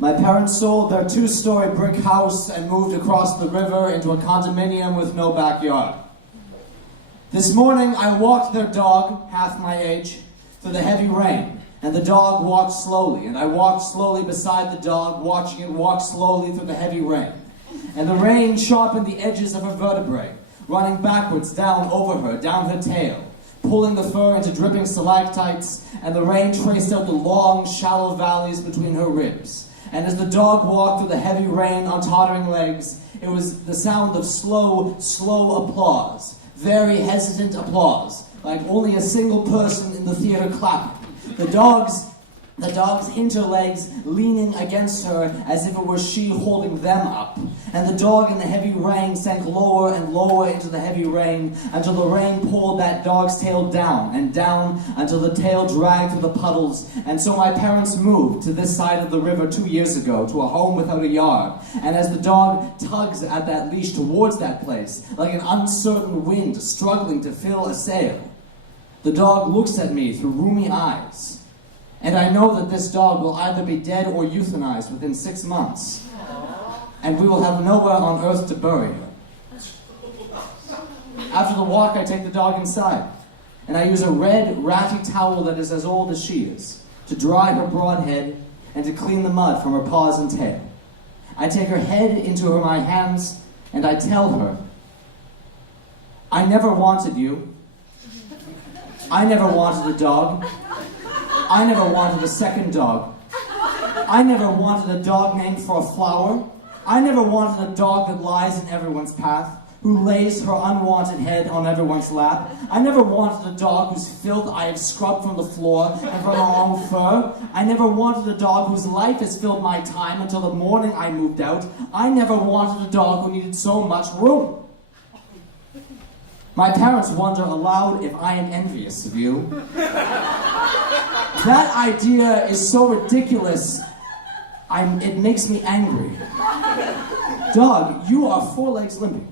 My parents sold their 2-story brick house and moved across the river into a condominium with no backyard. This morning, I walked their dog, half my age, through the heavy rain, and the dog walked slowly, and I walked slowly beside the dog, watching it walk slowly through the heavy rain. And the rain sharpened the edges of her vertebrae, running backwards down over her, down her tail, pulling the fur into dripping stalactites, and the rain traced out the long, shallow valleys between her ribs. And as the dog walked through the heavy rain on tottering legs, it was the sound of slow, slow applause. Very hesitant applause, like only a single person in the theater clapping. The dog's interlegs leaning against her as if it were she holding them up. And the dog in the heavy rain sank lower and lower into the heavy rain until the rain pulled that dog's tail down and down until the tail dragged through the puddles. And so my parents moved to this side of the river 2 years ago to a home without a yard. And as the dog tugs at that leash towards that place, like an uncertain wind struggling to fill a sail, the dog looks at me through rheumy eyes. And I know that this dog will either be dead or euthanized within 6 months. And we will have nowhere on earth to bury her. After the walk, I take the dog inside. And I use a red, ratty towel that is as old as she is to dry her broad head and to clean the mud from her paws and tail. I take her head into my hands and I tell her, I never wanted you. I never wanted a dog. I never wanted a second dog. I never wanted a dog named for a flower. I never wanted a dog that lies in everyone's path, who lays her unwanted head on everyone's lap. I never wanted a dog whose filth I have scrubbed from the floor and from her own fur. I never wanted a dog whose life has filled my time until the morning I moved out. I never wanted a dog who needed so much room. My parents wonder aloud if I am envious of you. That idea is so ridiculous, it makes me angry. Dog, you are 4 legs limping.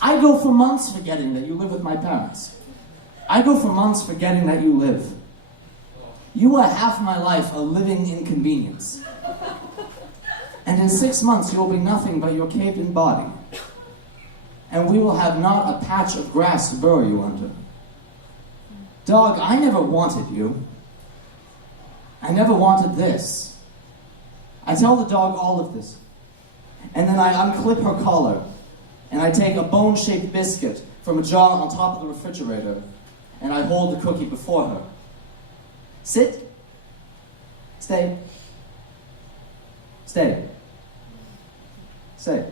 I go for months forgetting that you live with my parents. I go for months forgetting that you live. You are half my life a living inconvenience. And in 6 months you will be nothing but your caved-in body. And we will have not a patch of grass to bury you under. Dog, I never wanted you. I never wanted this. I tell the dog all of this. And then I unclip her collar, and I take a bone-shaped biscuit from a jar on top of the refrigerator, and I hold the cookie before her. Sit. Stay. Stay. Stay.